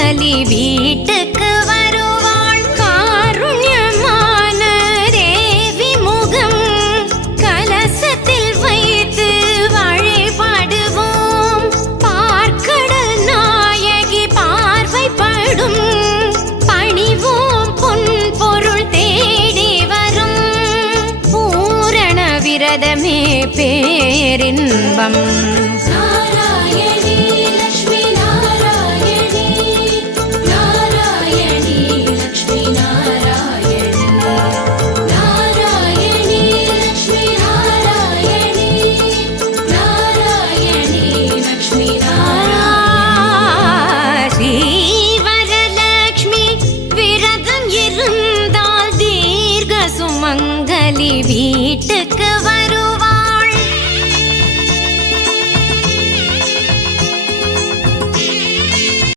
சுமங்கலி வீட்டுக்கு வருவாள் காருண்யமான தேவி முகம் கலசத்தில் வைத்து வழிபடுவோம். பார்க்கடல் நாயகி பார்வைப்படும் பணிவோம் பொன் பொருள் தேடி வரும். பூரண விரதமே பேரின்பம். வீட்டுக்கு